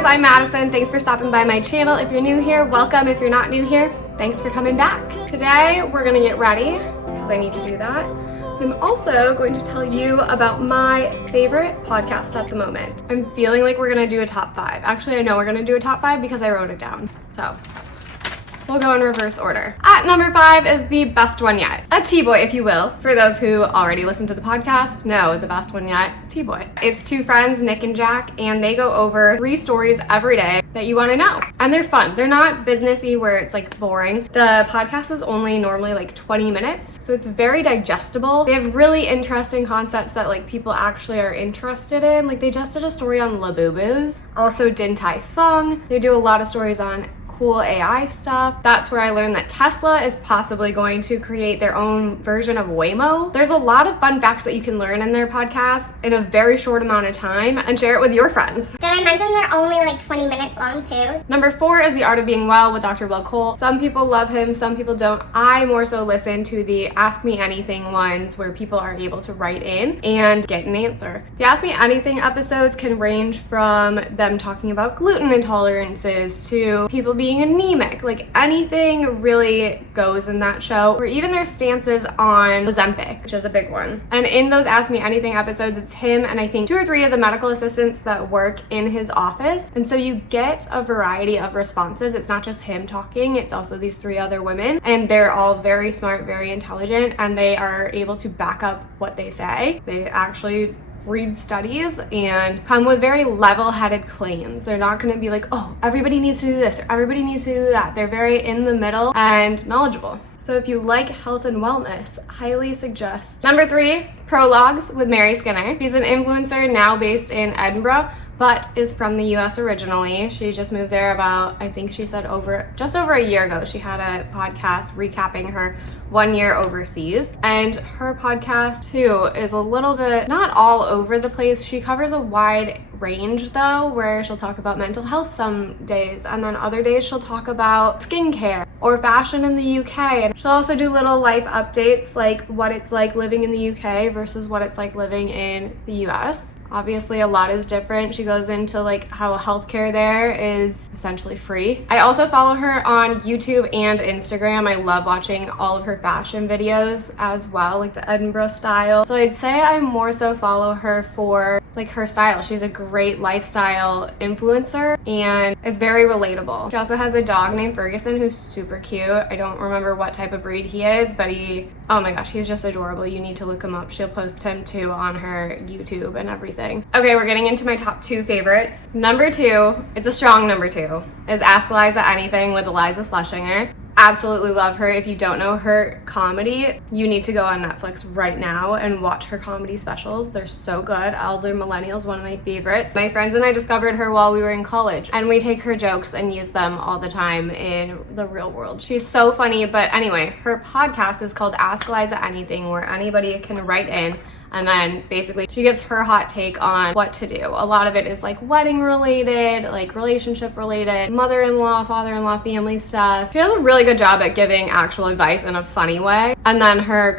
guys, I'm Madison. Thanks for stopping by my channel. If you're new here, welcome. If you're not new here, thanks for coming back. Today, we're gonna get ready, because I need to do that. I'm also going to tell you about my favorite podcasts at the moment. I'm feeling like we're gonna do a top 5. Actually, I know we're gonna do a top 5 because I wrote it down. So, we'll go in reverse order. At number 5 is the best one yet. A TBOY, if you will. For those who already listen to the podcast, know the best one yet, TBOY. It's two friends, Nick and Jack, and they go over 3 stories every day that you want to know. And they're fun. They're not businessy where it's like boring. The podcast is only normally like 20 minutes, so it's very digestible. They have really interesting concepts that like people actually are interested in. Like they just did a story on Labubus, also Din Tai Fung. They do a lot of stories on cool AI stuff. That's where I learned that Tesla is possibly going to create their own version of Waymo. There's a lot of fun facts that you can learn in their podcast in a very short amount of time and share it with your friends. Did I mention they're only like 20 minutes long too? Number 4 is The Art of Being Well with Dr. Will Cole. Some people love him, some people don't. I more so listen to the Ask Me Anything ones where people are able to write in and get an answer. The Ask Me Anything episodes can range from them talking about gluten intolerances to people being anemic. Like anything really goes in that show, or even their stances on Ozempic, which is a big one. And in those Ask Me Anything episodes, it's him and I think 2 or 3 of the medical assistants that work in his office. And so you get a variety of responses. It's not just him talking, it's also these 3 other women. And they're all very smart, very intelligent, and they are able to back up what they say. They actually read studies and come with very level-headed claims. They're not going to be like, oh, everybody needs to do this or everybody needs to do that. They're very in the middle and knowledgeable. So if you like health and wellness, highly suggest. Number 3, Prologues with Mary Skinner. She's an influencer now based in Edinburgh, but is from the US originally. She just moved there about, I think she said just over a year ago. She had a podcast recapping her 1 year overseas. And her podcast too is a little bit, not all over the place. She covers a wide range though, where she'll talk about mental health some days, and then other days she'll talk about skincare or fashion in the UK. And she'll also do little life updates, like what it's like living in the UK versus what it's like living in the US. Obviously a lot is different. She goes into like how healthcare there is essentially free. I also follow her on YouTube and Instagram. I love watching all of her fashion videos as well, like the Edinburgh style. So I'd say I more so follow her for like her style. She's a great lifestyle influencer and is very relatable. She also has a dog named Ferguson who's super cute. I don't remember what type of breed he is, but oh my gosh, he's just adorable. You need to look him up. She'll post him too on her YouTube and everything. Okay, we're getting into my top 2 favorites. Number 2, it's a strong number 2, is Ask Iliza Anything with Iliza Schlesinger. Absolutely love her. If you don't know her comedy, you need to go on Netflix right now and watch her comedy specials. They're so good. Elder Millennials, one of my favorites. My friends and I discovered her while we were in college, and we take her jokes and use them all the time in the real world. She's so funny. But anyway, her podcast is called Ask Iliza Anything, where anybody can write in, and then basically she gives her hot take on what to do. A lot of it is like wedding related, like relationship related, mother-in-law, father-in-law, family stuff. She does a really good job at giving actual advice in a funny way. And then her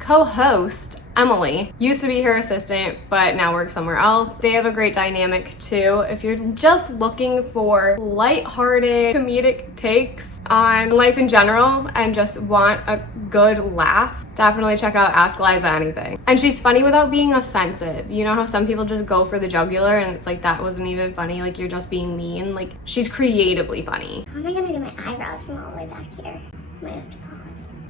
co-host, Emily, used to be her assistant, but now works somewhere else. They have a great dynamic too. If you're just looking for lighthearted comedic takes on life in general and just want a good laugh, definitely check out Ask Iliza Anything. And she's funny without being offensive. You know how some people just go for the jugular and it's like, that wasn't even funny, like you're just being mean. Like, she's creatively funny. How am I gonna do my eyebrows from all the way back here? I might have to pause.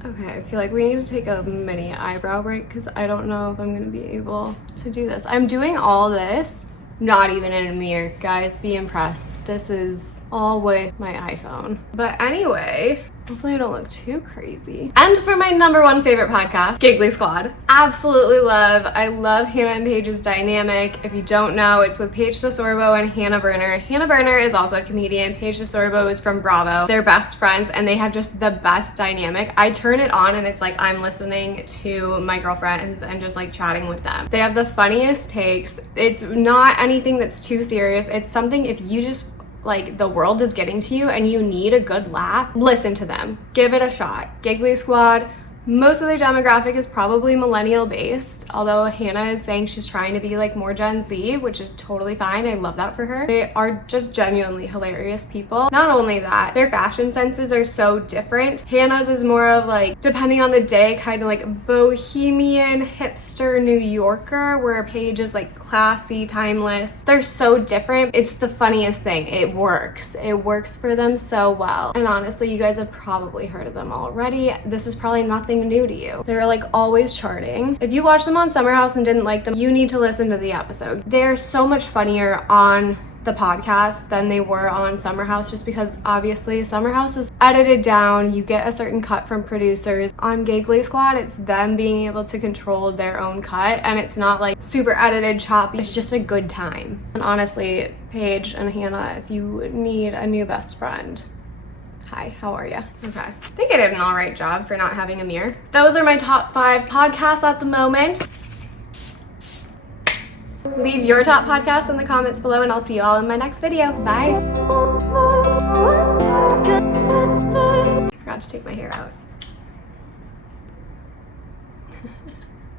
Okay, I feel like we need to take a mini eyebrow break because I don't know if I'm gonna be able to do this. I'm doing all this, not even in a mirror. Guys, be impressed. This is all with my iPhone. But anyway, hopefully I don't look too crazy. And for my number 1 favorite podcast, Giggly Squad. Absolutely love. I love Hannah and Paige's dynamic. If you don't know, it's with Paige DeSorbo and Hannah Berner. Hannah Berner is also a comedian. Paige DeSorbo is from Bravo. They're best friends and they have just the best dynamic. I turn it on and it's like I'm listening to my girlfriends and just like chatting with them. They have the funniest takes. It's not anything that's too serious. It's something if you just like the world is getting to you and you need a good laugh, listen to them. Give it a shot. Giggly Squad, Most of their demographic is probably millennial based, although Hannah is saying she's trying to be like more Gen Z, which is totally fine. I love that for her. They are just genuinely hilarious people. Not only that, their fashion senses are so different. Hannah's is more of like, depending on the day, kind of like bohemian, hipster New Yorker, where Paige is like classy, timeless. They're so different. It's the funniest thing. It works. It works for them so well. And honestly, you guys have probably heard of them already. This is probably nothing new to you. They're like always charting. If you watched them on Summer House and didn't like them, you need to listen to the episode. They're so much funnier on the podcast than they were on Summer House, just because obviously Summer House is edited down. You get a certain cut from producers. On Giggly Squad, it's them being able to control their own cut, and it's not like super edited, choppy. It's just a good time. And honestly, Paige and Hannah, if you need a new best friend, hi, how are you? Okay. I think I did an all right job for not having a mirror. Those are my top 5 podcasts at the moment. Leave your top podcasts in the comments below, and I'll see you all in my next video. Bye. Forgot to take my hair out.